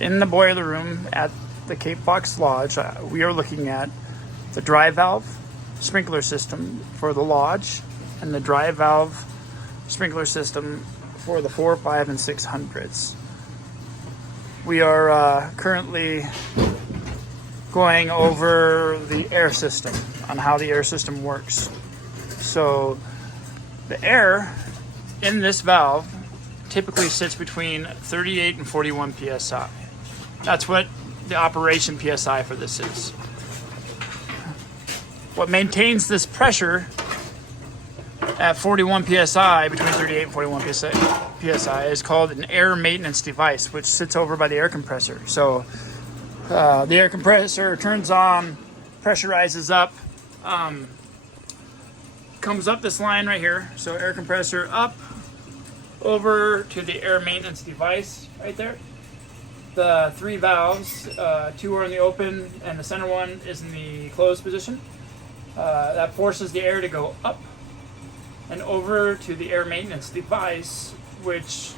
In the boiler room at the Cape Fox Lodge, we are looking at the dry valve sprinkler system for the lodge and the dry valve sprinkler system for the 4, 5, and 600s. We are currently going over the air system, on how the air system works. So the air in this valve typically sits between 38 and 41 psi. That's what the operation psi for this is. What maintains this pressure at 41 psi, between 38 and 41 psi, is called an air maintenance device, which sits over by the air compressor. So the air compressor turns on, pressurizes up, comes up this line right here. So air compressor up, over to the air maintenance device right there. The 3 valves, 2 are in the open and the center one is in the closed position. That forces the air to go up and over to the air maintenance device, which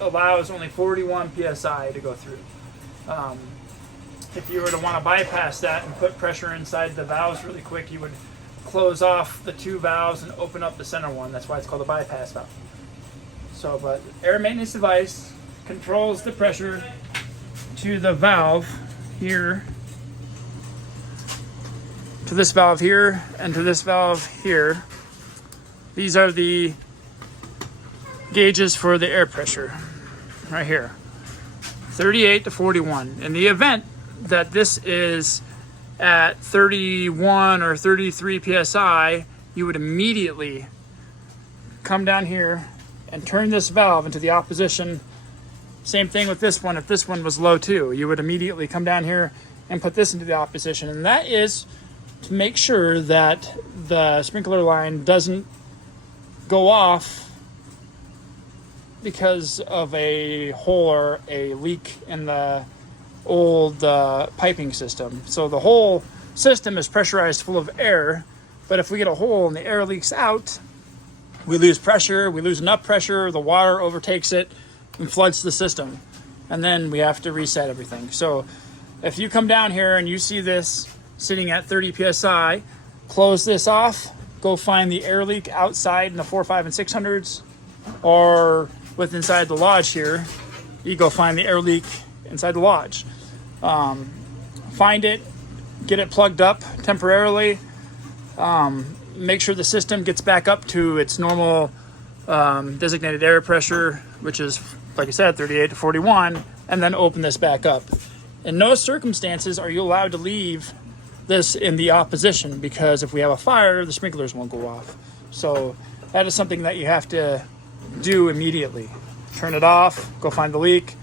allows only 41 psi to go through. If you were to want to bypass that and put pressure inside the valves really quick, you would close off the 2 valves and open up the center one. That's why it's called a bypass valve. So, but air maintenance device controls the pressure to the valve here, to this valve here, and to this valve here. These are the gauges for the air pressure right here, 38 to 41. In the event that this is at 31 or 33 psi, you would immediately come down here and turn this valve into the opposition. Same thing with this one. If this one was low too, you would immediately come down here and put this into the opposition. And that is to make sure that the sprinkler line doesn't go off because of a hole or a leak in the old piping system. So the whole system is pressurized full of air, but if we get a hole and the air leaks out, we lose pressure, we lose enough pressure, the water overtakes it and floods the system. And then we have to reset everything. So if you come down here and you see this sitting at 30 psi, close this off, go find the air leak outside in the 4, 5, and 600s, or with inside the lodge here, you go find the air leak inside the lodge. Find it, get it plugged up temporarily, make sure the system gets back up to its normal designated air pressure, which is, like I said, 38 to 41, and then open this back up. In no circumstances are you allowed to leave this in the opposition, because if we have a fire, the sprinklers won't go off. So that is something that you have to do immediately. Turn it off, go find the leak,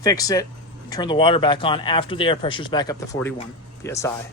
fix it, turn the water back on after the air pressure is back up to 41 psi.